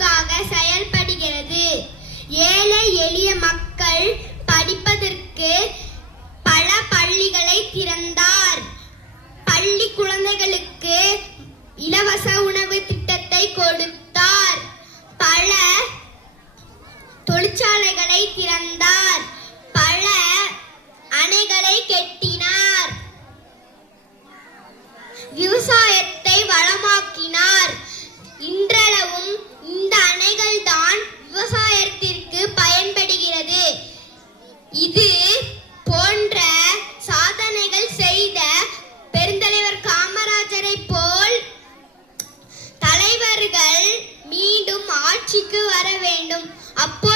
நலனுக்காக செயல்படுகிறது. ஏழை எளிய மக்கள் படிப்பதற்கு பல பள்ளிகளை திறந்தார். பள்ளி குழந்தைகளுக்கு இலவச உணவு திட்டத்தை கொடுத்தார். பல தொழிற்சாலைகளை திறந்தார். பல அணைகளை கட்டினார். விவசாயத்தை வளமாக்கினார். இன்றளவும் இந்த அணைகள் தான் விவசாயத்திற்கு பயன்படுகிறது. இது போன்ற சாதனைகள் செய்த பெருந்தலைவர் காமராஜரை போல் தலைவர்கள் மீண்டும் ஆட்சிக்கு வர வேண்டும். அப்போ